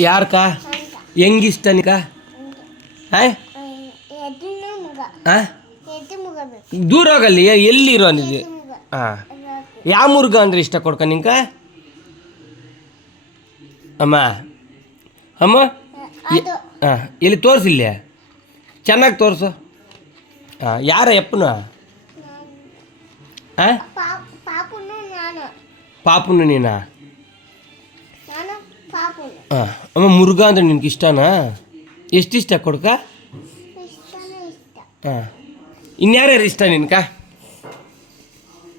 York ಹೆಂಗಿಷ್ಟ ನಿಕ ಹಾಂ ಹಾಂ ದೂರ ಹೋಗಲ್ಲಿ ಎಲ್ಲಿರೋ ನಿಜ ಹಾಂ ಯಾವ ಮುರುಘ ಅಂದ್ರೆ ಇಷ್ಟ ಕೊಡ್ಕ ನಿಂಕ ಅಮ್ಮ ಅಮ್ಮ ಹಾಂ ಎಲ್ಲಿ ತೋರಿಸಿಲ್ಲ ಚೆನ್ನಾಗಿ ತೋರಿಸು ಹಾಂ ಯಾರ ಎಪ್ಪನ ಹಾಂ ಪಾಪುನು ನೀನಾ ಹಾಂ ಅಮ್ಮ ಮುರುಘ ಅಂದ್ರೆ ನಿನ್ಗೆ ಇಷ್ಟನಾ ಎಷ್ಟಿಷ್ಟ ಕೊಡ್ಕ ಹಾಂ ಇನ್ಯಾರ್ಯಾರು ಇಷ್ಟ ನಿನ್ಕ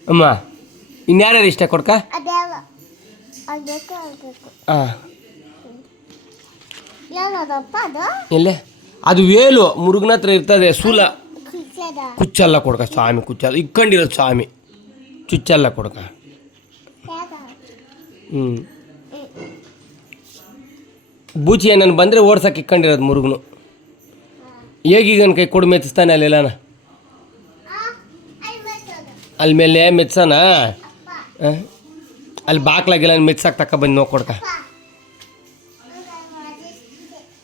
ಅಮ್ಮ ಇನ್ಯಾರ್ಯಾರು ಇಷ್ಟ ಕೊಡ್ಕ ಹಾಂ ಎಲ್ಲೇ ಅದು ವೇಲು ಮುರುಘನ ಹತ್ರ ಇರ್ತದೆ ಸೂಲ ಕುಚ್ಚಲ್ಲ ಕೊಡ್ಕ ಸ್ವಾಮಿ ಕುಚ್ಚಲ್ಲ ಇಕ್ಕೊಂಡಿರೋದು ಸ್ವಾಮಿ ಚುಚ್ಚಲ್ಲ ಕೊಡ್ಕ ಹ್ಞೂ ಬೂಚಿ ಏನನ್ನು ಬಂದರೆ ಓಡ್ಸಕ್ಕೆ ಇಕ್ಕೊಂಡಿರೋದು ಮುರುಘನು ಹೇಗೀಗನ ಕೈ ಕೊಡು ಮೆಚ್ಚಿಸ್ತಾನೆ ಅಲ್ಲೆಲ್ಲನ ಅಲ್ಲಿ ಮೇಲೆ ಮೆಚ್ಚಾನ ಅಲ್ಲಿ ಬಾಕ್ಲಾಗಿಲ್ಲ ಮೆಚ್ಚಾಕ ತಕ್ಕ ಬಂದು ನೋಡ್ಕೊಡ್ಕ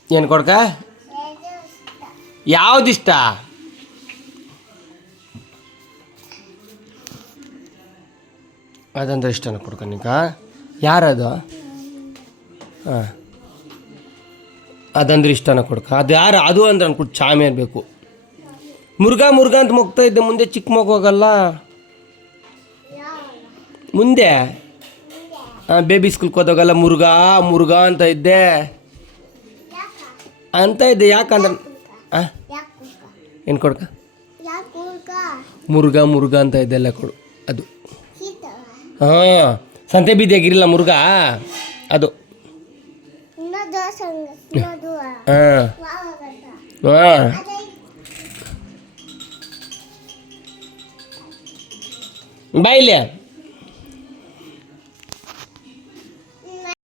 ಏನು ಕೊಡ್ಕ ಯಾವುದಿಷ್ಟ ಅದಂದ್ರೆ ಇಷ್ಟನ ಕೊಡ್ಕ ನಿಕ ಯಾರದು ಹಾಂ ಅದಂದ್ರೆ ಇಷ್ಟನ ಕೊಡ್ಕ ಅದು ಯಾರು ಅದು ಅಂದ್ರೆ ಅನ್ಕೊಟ್ಟು ಚಾಮಿ ಅನ್ಬೇಕು ಮುರುಘ ಅಂತ ಮೊಗ್ತಾ ಇದ್ದೆ ಮುಂದೆ ಚಿಕ್ಕ ಮಗು ಹೋಗಲ್ಲ ಮುಂದೆ ಹಾಂ ಬೇಬಿ ಸ್ಕೂಲ್ಗೆ ಹೋದಾಗಲ್ಲ ಮುರುಘ ಅಂತ ಇದ್ದೆ ಯಾಕಂದ್ರೆ ಹಾಂ ಏನು ಕೊಡ್ಕ ಮುರುಘ ಅಂತ ಇದ್ದೆಲ್ಲ ಕೊಡು ಅದು ಹಾಂ ಸಂತೆ ಬೀದಿಯಾಗಿರಲಿಲ್ಲ ಮುರುಘ ಅದು ಹಾಂ ಹಾಂ ಬಾಯಿಲೆ